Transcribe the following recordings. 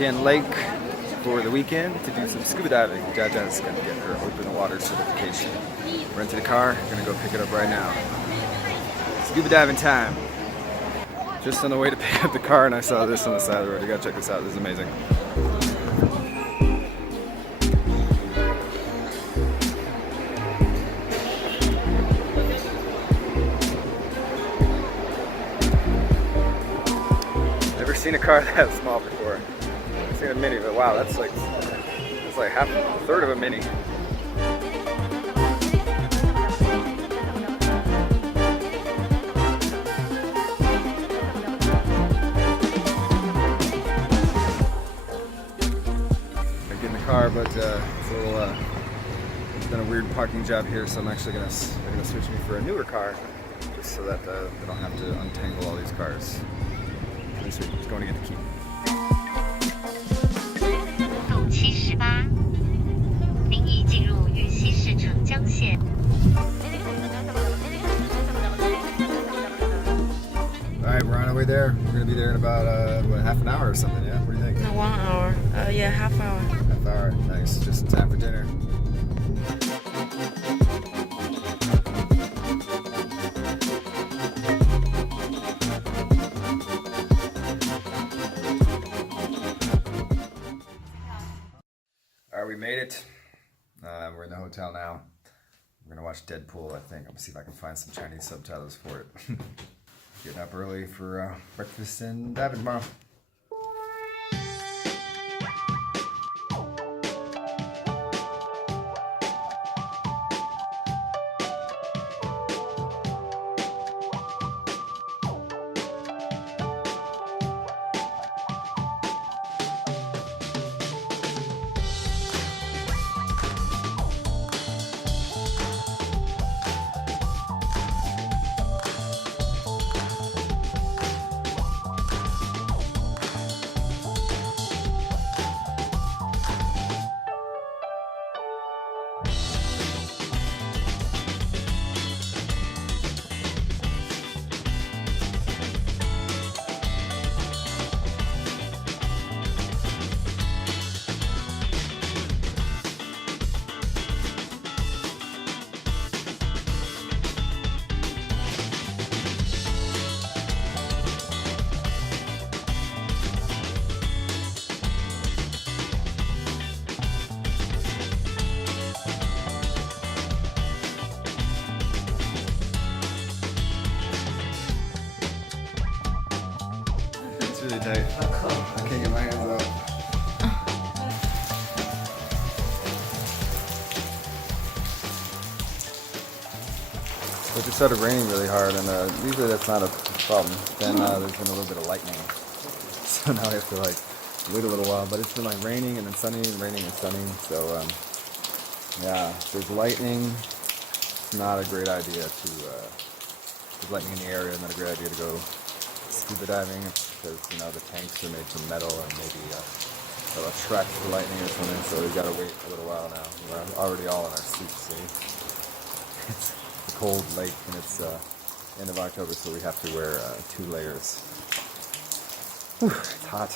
Qian Lake for the weekend to do some scuba diving. Jia Jia is going to get her open water certification. Rented a car, going to go pick it up right now. Scuba diving time. Just on the way to pick up the car and I saw this on the side of the road. You gotta check this out, this is amazing. Never seen a car that small before. I've seen a Mini, but wow, that's like half, a third of a Mini. But it's a little, it's been a weird parking job here, so I'm actually they're gonna switch me for a newer car, just so that they don't have to untangle all these cars. This is going to get the key. Alright, we're on our way there. We're gonna be there in about what, half an hour or something, yeah? What do you think? 1 hour. Yeah, half hour. Half hour, nice. Just in time for dinner. Alright, we made it. We're in the hotel now. We're gonna watch Deadpool, I think. I'm gonna see if I can find some Chinese subtitles for it. Getting up early for breakfast and diving tomorrow. It's really tight. I can't get my hands up. It just started raining really hard, and usually that's not a problem. Then there's been a little bit of lightning, so now I have to like wait a little while. But it's been like raining and then sunny and raining and sunny. So yeah, if there's lightning, it's not a great idea to. There's lightning in the area, not a great idea to go scuba diving because the tanks are made from metal and maybe they'll attract the lightning or something. So we've got to wait a little while now. We're already all in our suits. See, it's a cold lake and it's end of October, so we have to wear 2 layers. Whew, it's hot.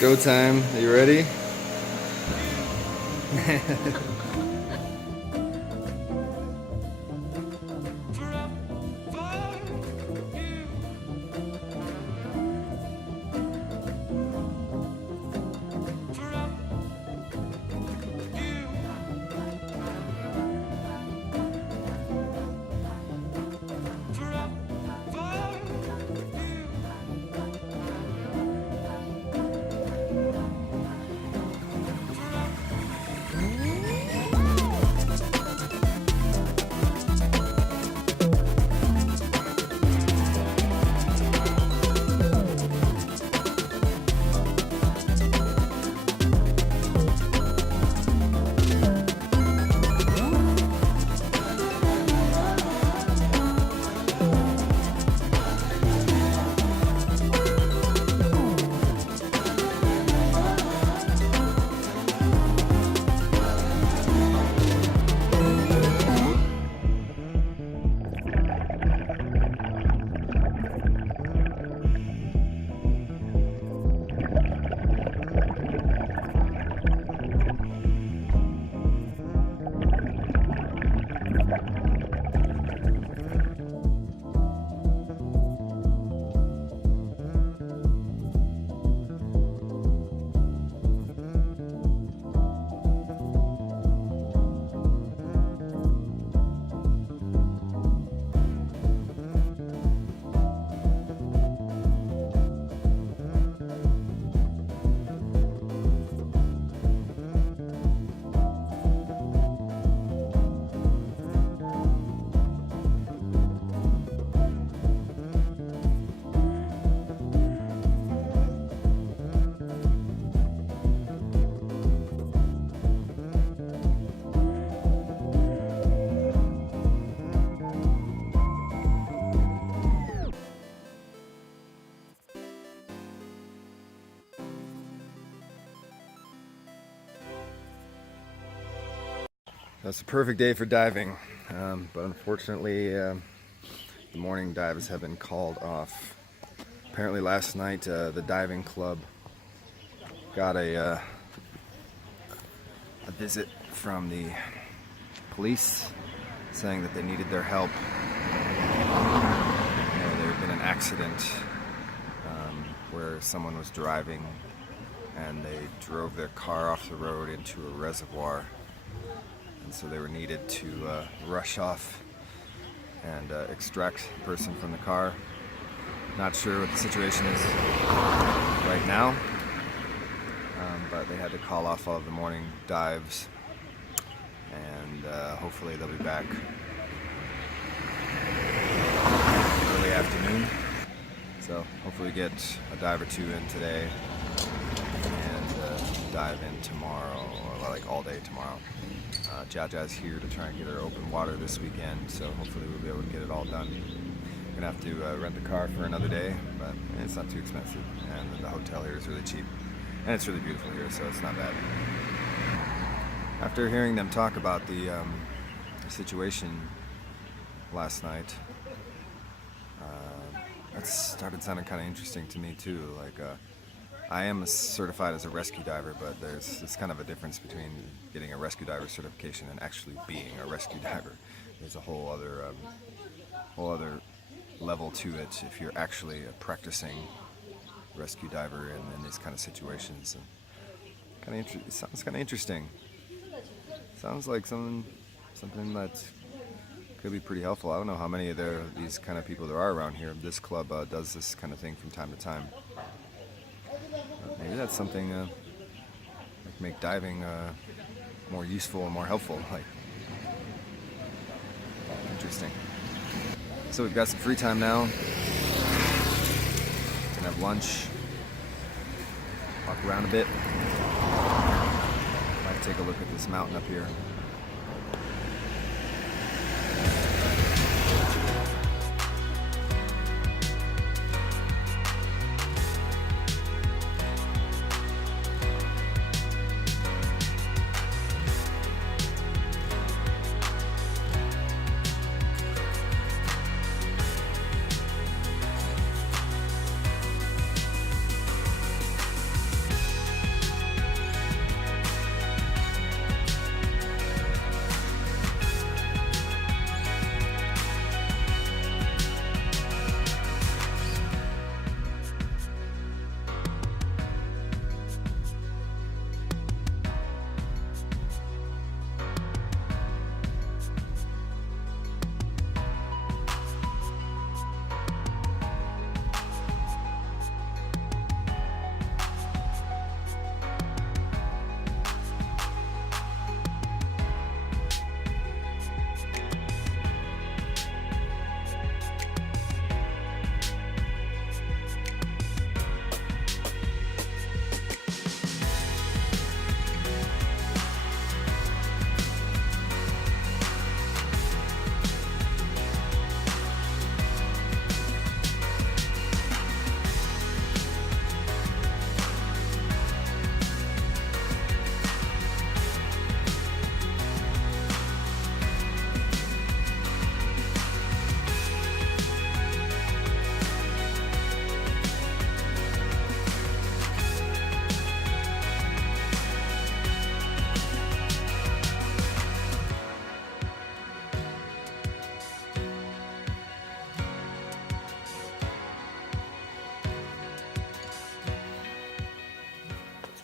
Go time. Are you ready? That's a perfect day for diving, but unfortunately the morning dives have been called off. Apparently last night the diving club got a visit from the police saying that they needed their help. There had been an accident where someone was driving and they drove their car off the road into a reservoir, and so they were needed to rush off and extract the person from the car. Not sure what the situation is right now, but they had to call off all of the morning dives, and hopefully they'll be back early afternoon. So hopefully we get a dive or two in today and dive in tomorrow, or like all day tomorrow. Jia Jia's here to try and get her open water this weekend, so hopefully we'll be able to get it all done. We're gonna have to rent the car for another day, but it's not too expensive, and the hotel here is really cheap, and it's really beautiful here, so it's not bad. After hearing them talk about the situation last night, that started sounding kind of interesting to me too. Like, I am certified as a rescue diver, but there's kind of a difference between getting a rescue diver certification and actually being a rescue diver. There's a whole other level to it if you're actually a practicing rescue diver in these kind of situations. It sounds kind of interesting. Sounds like something that could be pretty helpful. I don't know how many of these kind of people there are around here. This club does this kind of thing from time to time. Maybe that's something like make diving more useful and more helpful. Like, interesting. So we've got some free time now. Gonna have lunch, walk around a bit. Might take a look at this mountain up here.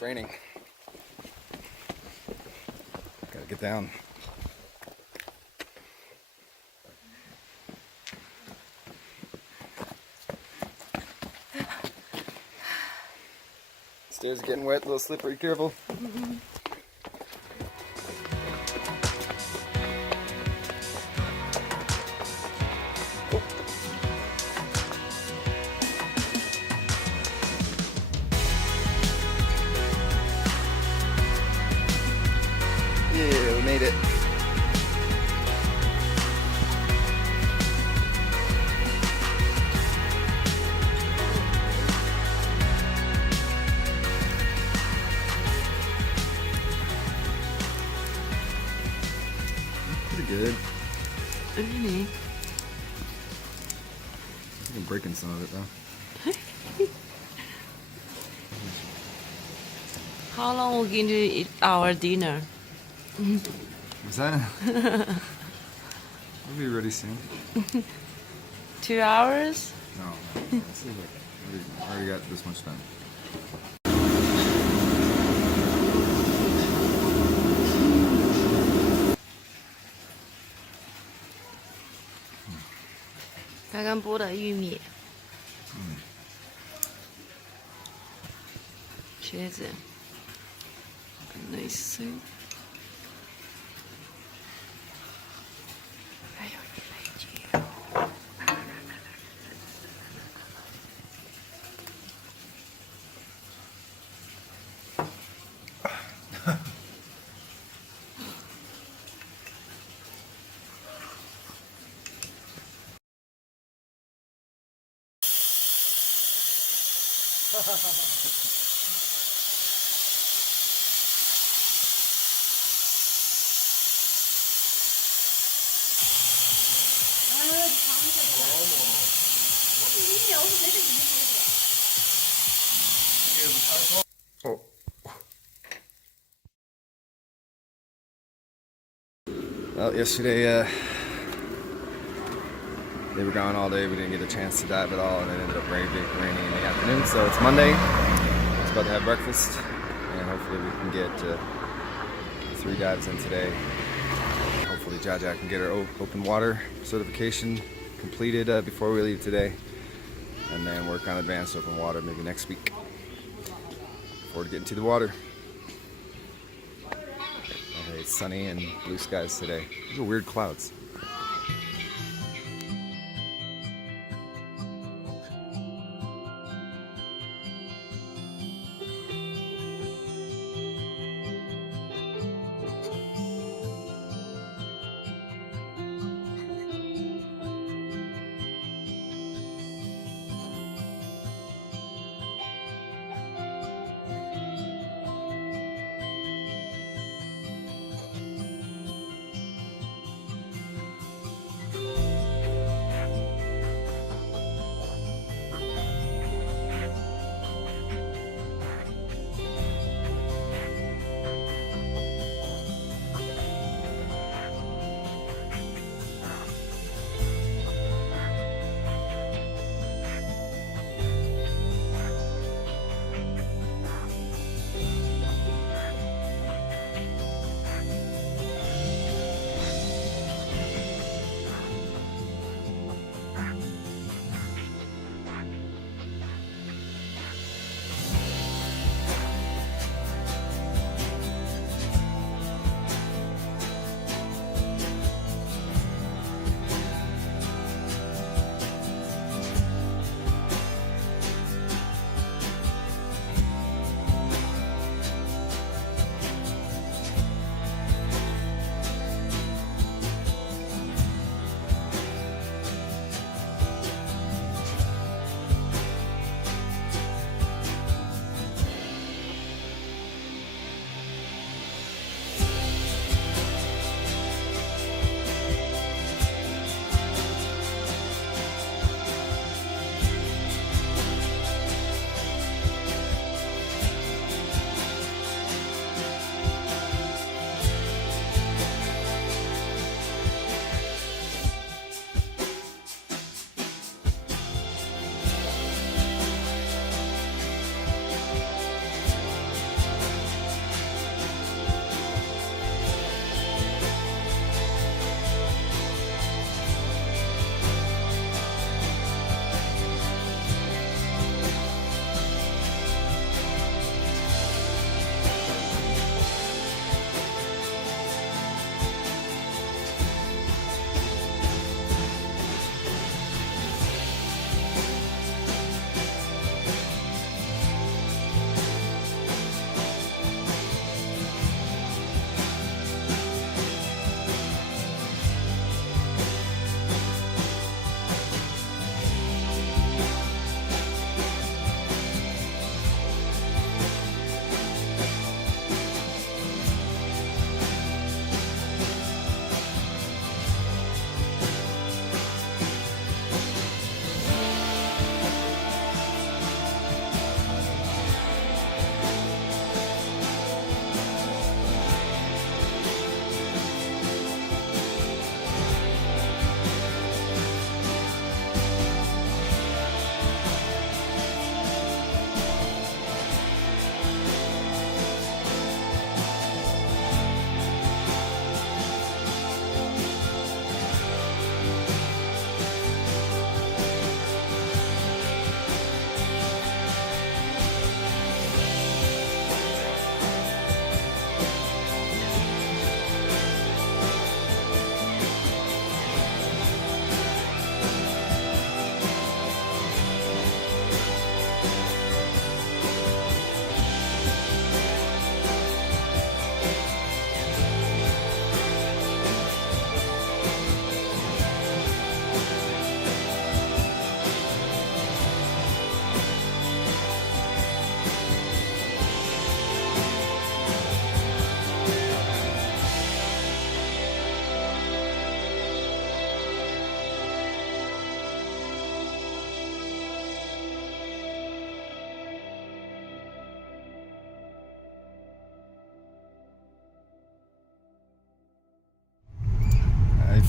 Raining. Gotta get down. Stairs are getting wet, a little slippery, careful. Yeah, we made it. like I'm breaking some of it though. How long we going to eat our dinner? Is that? We'll be ready soon. 2 hours? No, this is like already got this much done.刚刚剥的玉米，茄子，nice soup。还有一杯酒。Oh. Well, yesterday they were gone all day. We didn't get a chance to dive at all, and it ended up raining in the afternoon. So it's Monday. It's about to have breakfast, and hopefully we can get 3 dives in today. Hopefully Jia Jia can get her open water certification completed before we leave today, and then work on advanced open water maybe next week. Forward to getting to the water. Okay, it's sunny and blue skies today. These are weird clouds.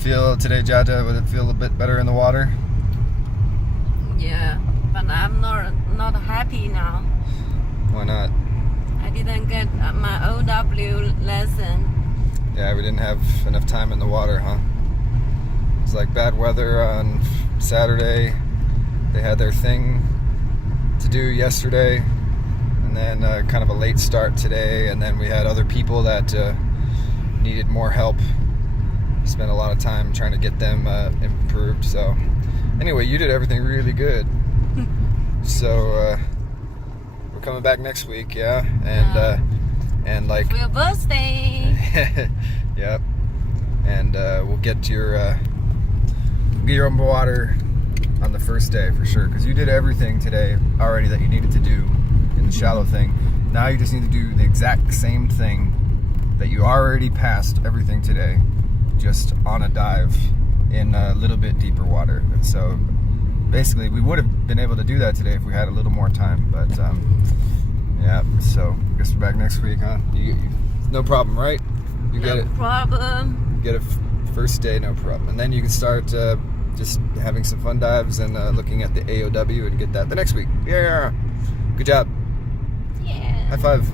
feel today, Jia Jia? Would it feel a bit better in the water? Yeah, but I'm not happy now. Why not? I didn't get my OW lesson. Yeah, we didn't have enough time in the water, huh? It was like bad weather on Saturday. They had their thing to do yesterday, and then kind of a late start today, and then we had other people that needed more help. Spent a lot of time trying to get them improved. So anyway, you did everything really good. So we're coming back next week, yeah, and like For your birthday. yep, and we'll get your water on the first day for sure, because you did everything today already that you needed to do in the shallow thing. Now you just need to do the exact same thing that you already passed everything today, just on a dive in a little bit deeper water. And so basically we would have been able to do that today if we had a little more time, but yeah, so I guess we're back next week, huh? You no problem, right? You get it. No problem. Get it first day, no problem. And then you can start just having some fun dives and looking at the AOW and get that the next week. Yeah, good job. Yeah. High five.